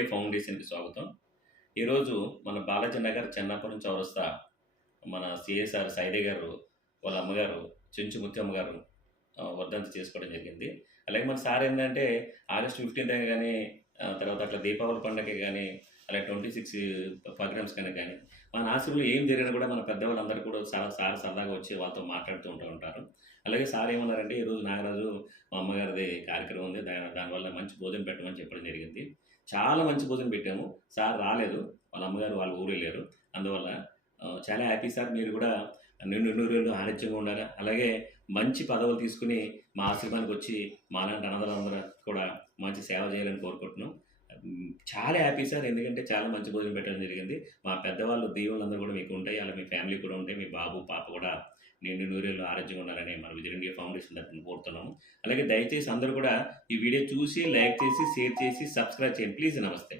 India ఫౌండేషన్‌కి స్వాగతం. ఈరోజు మన బాలాజీ నగర్ చెన్నాపురం చౌరస్తా మన సిఎస్ఆర్ సైదే గారు వాళ్ళ అమ్మగారు చెంచు ముత్యమ్మ గారు వర్ధంతి చేసుకోవడం జరిగింది. అలాగే మన సార్ ఏంటంటే ఆగస్ట్ 15 గానీ తర్వాత అట్లా దీపావళి పండగకి గానీ, అలాగే 26 ప్రోగ్రామ్స్ కానీ మన ఆశ్రమంలో ఏం జరిగినా కూడా మన పెద్దవాళ్ళందరూ కూడా సార్ సరదాగా వచ్చి వాళ్ళతో మాట్లాడుతూ ఉంటారు. అలాగే సార్ ఏమన్నారంటే, ఈరోజు నాగరాజు మా అమ్మగారిది కార్యక్రమం ఉంది. దానివల్ల మంచి భోజనం పెట్టమని చెప్పడం జరిగింది. చాలా మంచి భోజనం పెట్టాము. సార్ రాలేదు. వాళ్ళ అమ్మగారు వాళ్ళ ఊరు వెళ్ళారు. అందువల్ల చాలా హ్యాపీ సార్. మీరు కూడా నిండు నూరేళ్ళు ఆరోగ్యంగా ఉండాలి. అలాగే మంచి పదవులు తీసుకుని మా ఆశ్రమానికి వచ్చి మాలాంటి అనాథలందరూ కూడా మంచి సేవ చేయాలని కోరుకుంటున్నాం. చాలా హ్యాపీ సార్. ఎందుకంటే చాలా మంచి భోజనం పెట్టడం జరిగింది. మా పెద్దవాళ్ళు దీవెనలందరూ కూడా మీకు ఉంటాయి. అలా మీ ఫ్యామిలీ కూడా ఉంటాయి. మీ బాబు, పాప కూడా నిండు నూరేళ్ళు ఆరోగ్యంగా ఉండాలని మన విజన్ ఇండియా ఫౌండేషన్ తరఫున కోరుతున్నాము. అలాగే దయచేసి అందరూ కూడా ఈ వీడియో చూసి, లైక్ చేసి, షేర్ చేసి, సబ్స్క్రైబ్ చేయండి ప్లీజ్. నమస్తే.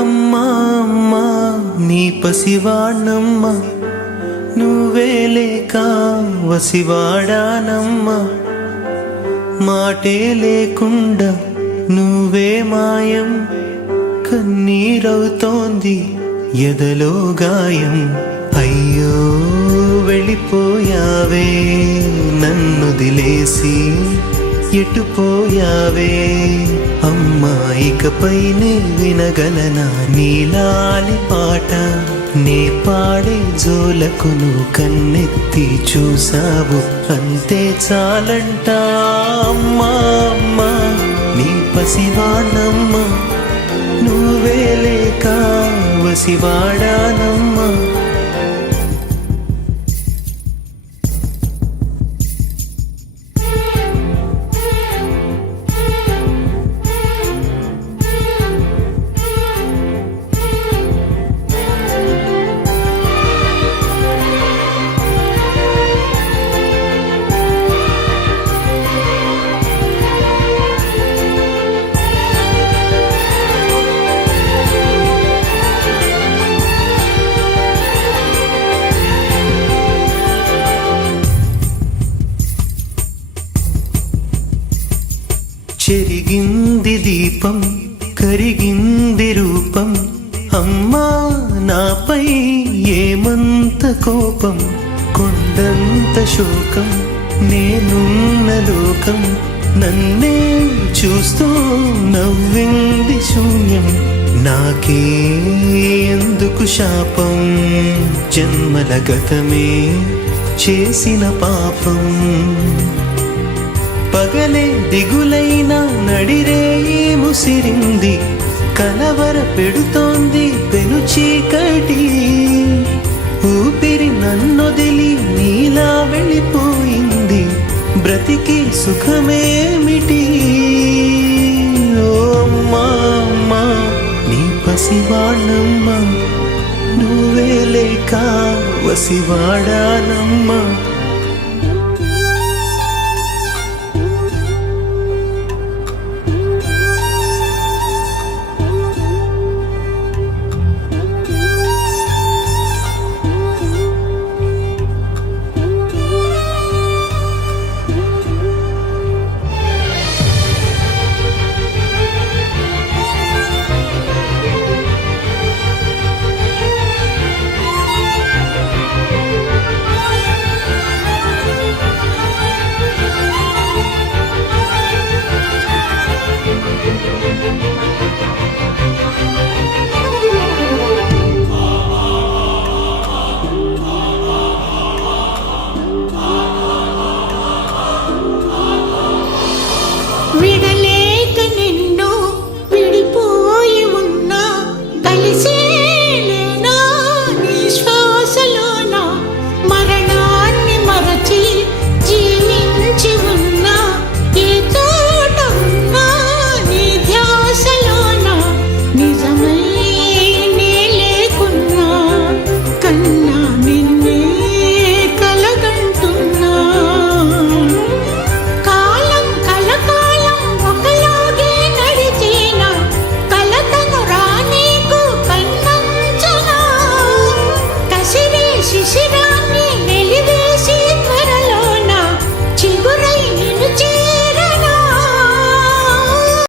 అమ్మా అమ్మా నీ పసివాణమ్మ, నువ్వే లేక వసివాడానమ్మ. మాటే లేకుండా నువ్వే మాయం, కన్నీరవుతోంది ఎదలో గాయం. అయ్యో వెళ్ళిపోయావే, నన్నుదిలేసి ఎటుపోయావే. అమ్మా ఇకపైనే వినగలనా నీలాలి పాట? నే పాడే జోలకు నువ్వు కన్నెత్తి చూసావు, అంతే చాలంట. అమ్మా అమ్మా నీ పసివాణమ్మ, నువ్వే లేక వసివాడానమ్మ. చెరిగింది దీపం, కరిగింది రూపం. అమ్మా నాపై ఏమంత కోపం, కొండంత శోకం. నేనున్న లోకం నన్నే చూస్తూ నవ్వింది శూన్యం. నాకే ఎందుకు శాపం, జన్మల గతమే చేసిన పాపం. పగలే దిగులైనా నడిరేయి ముసిరింది, కలవర పెడుతోంది పెను చీకటి. ఊపిరి నన్నొదిలి నీలా వెళ్ళిపోయింది, బ్రతికి సుఖమేమిటి? ఓ అమ్మా అమ్మా నీ పసివాణమ్మ, నువ్వే లేక వసివాడానమ్మ. విడలేక నిన్ను విడిపోయి ఉన్నా కలిసి